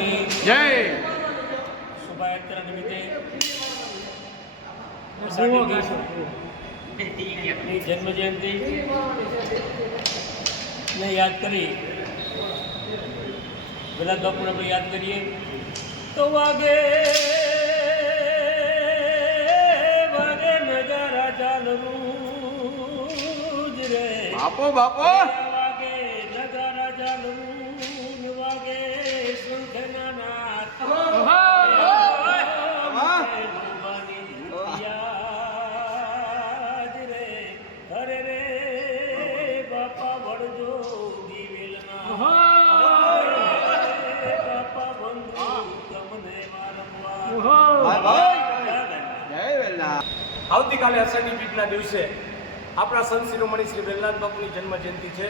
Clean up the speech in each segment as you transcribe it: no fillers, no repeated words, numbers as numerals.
મહારાજની જય. શોભાયાત્રા નિમિત્તે જન્મજયંતિ ને યાદ કરી વિલાસ બાપુને આપણે યાદ કરીએ તો વાગે વાગે નજારા ચાલવું જ રે બાપો બાપો વાગે નજારા ચાલવું વાગે શંખના નાદ અરે રે બાપા વડજો દિવેલના બાપા બંધુ તમને આવતીકાલે અષાઢી બીજના દિવસે આપણા સંત શિરોમણી શ્રી વેલનાથ બાપુની જન્મ જયંતિ છે.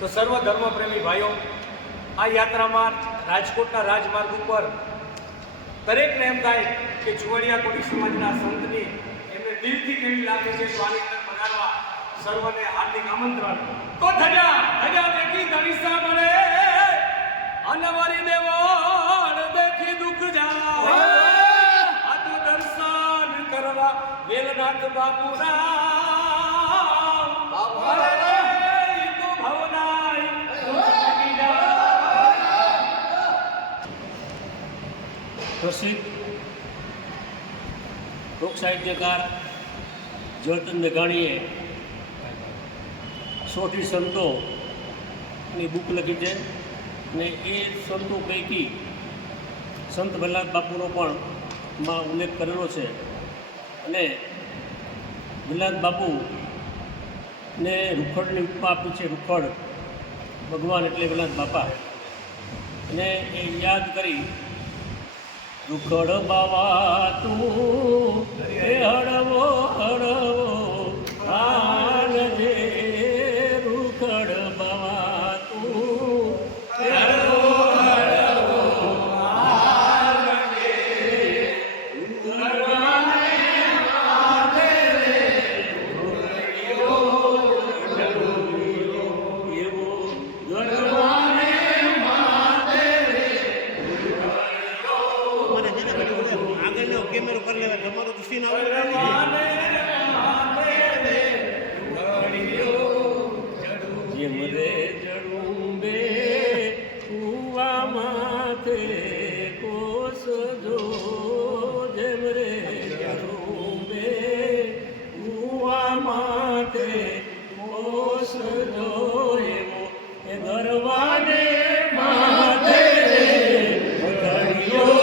તો સર્વ ધર્મપ્રેમી ભાઈઓ આ યાત્રામાં રાજકોટના રાજમાર્ગ ઉપર દરેકને એમ થાય કે ચુવાડિયા કોળી સમાજના સંતની એમને દિલથી કેવી લાગે છે તો આની અંદર પધારવા સર્વને હાર્દિક આમંત્રણ. તો ધજા દેખી ધરીસા મને અનવરી દેવળ દેખી દુઃખ જાય આ તો દર્શન કરવા વેલનાથ બાપુના તો ભવનાય પ્રસિદ્ધ લોક સાહિત્યકાર ઝવેરચંદ મેઘાણીએ 100 સંતોની બુક લખી છે અને એ સંતો પૈકી સંત વેલનાથ બાપુનો પણ માં ઉલ્લેખ કરેલો છે. અને વેલનાથ બાપુને રૂખડની ઉપમા આપી છે. રૂખડ ભગવાન એટલે વેલનાથ બાપા. અને એ યાદ કરી રૂખડ બાવા તું એ હળવો હળવો આનજે રૂખડ બાવા તું એ હળવો હળવો આનજે રૂખડવાને માથે રે રૂખડિયો ચડુયો એવો ગરવાને માથે રે આગળનો કેમેરો કરી લેવા તમારો તો સીન આવે જેમ રે જડુંબે કુવા માથે કોસ જો જેમ રે જડુંબે કુવા માથે કોસ જો એવો એ ગરવાને માથે રે ઘડિયો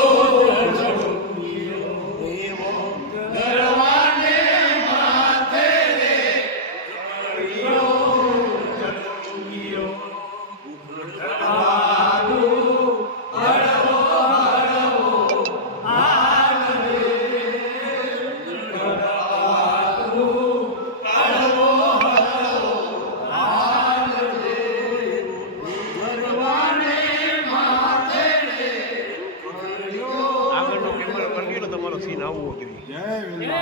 આગળનો કેમેરો કરી લો તમારો સીન આવવો જોઈએ.